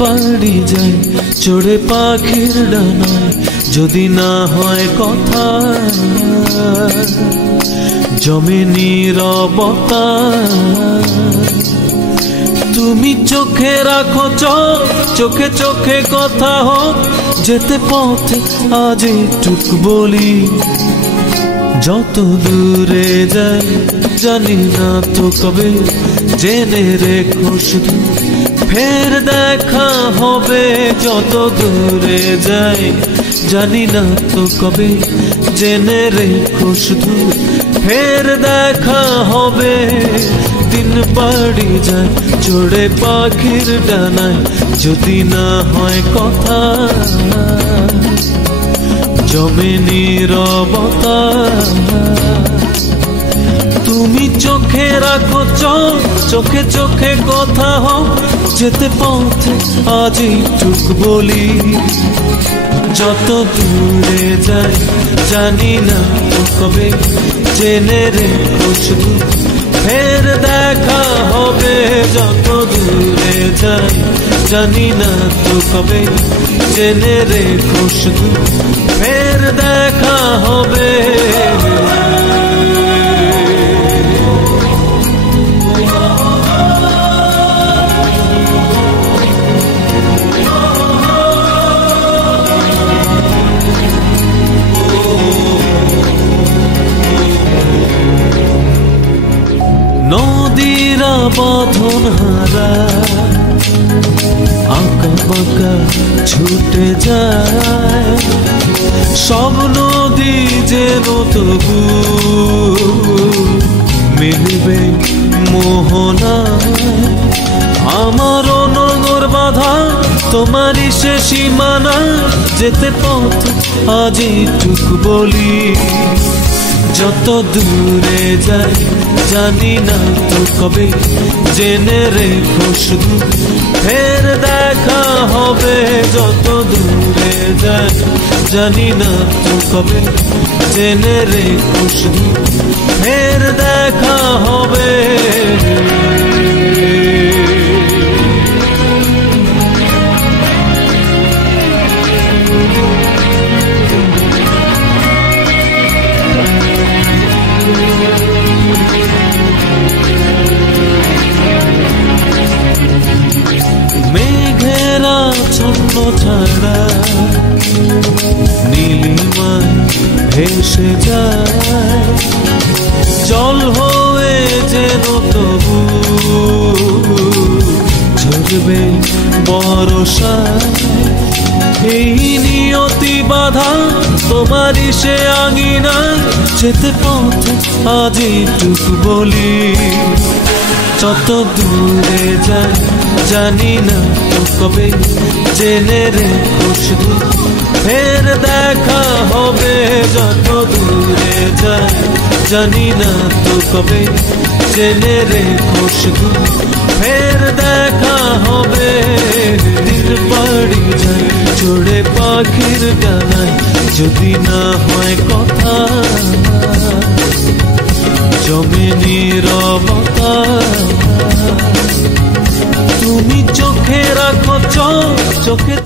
বাড়ি যায় চড়ে পাখির ডানায়, যদি না হয় কথা জমে নীরবতা। তুমি চোখে রাখো চোখ, চোখে চোখে কথা হোক, যেতে পথে আজ একটুক বলি। যত দূরে যাই জানি না তো কবে, জেনে রেখো শুধু ফের দেখা হবে। যত দূরে যাই জানি না তো কবে, জেনে রেখো শুধু ফের দেখা হবে। দিন বাড়ি যায় চড়ে পাখির ডানায়, যদি না হয় কথা জমে নীরবতা। তুমি চোখে রাখো চোখ, চোখে চোখে কথা হোক, যেতে পথে আজ একটুক বলি। যত দূরে যাই জানি না তো কবে, জেনে রেখো শুধু ফের দেখা হবে। যত দূরে যাই জানি না তো কবে, জেনে রেখো শুধু ফের দেখা হবে। নদীরা বাঁধন হারা আঁকা বাঁকা ছুটে যায়, সব নদী যেন তবু মিলবে মোহনায়। আমারও নগর বাঁধা তোমারই সে সীমানা, যেতে পথ আজ একটুক বলি। যত দূরে যাই জানি না তো কবে, জেনে রেখো শুধু ফের দেখা হবে। যত দূরে যাই জানি না তো কবে, জেনে রেখো শুধু ফের দেখা হবে। মেঘেরা ছন্ন ছাড়া নীলিমায় ভেসে যায়, জল হয়ে যেন তবু ঝরবে বর্ষায়। এই নিয়তি বাধা তোমারই সে আঙিনায়, যেতে পথে আজ একটুক বলি। যত দূরে যাই জানি না তো কবে, জেনে রেখো শুধু ফের দেখা হবে। যত দূরে যাই জানি না তো কবে, জেনে রেখো শুধু ফের দেখা হবে। দিন বাড়ি যায় চড়ে পাখির ডানায়, যদি না হয় কথা জমে নীরবতা। তুমি চোখে রাখো চোখ, চোখে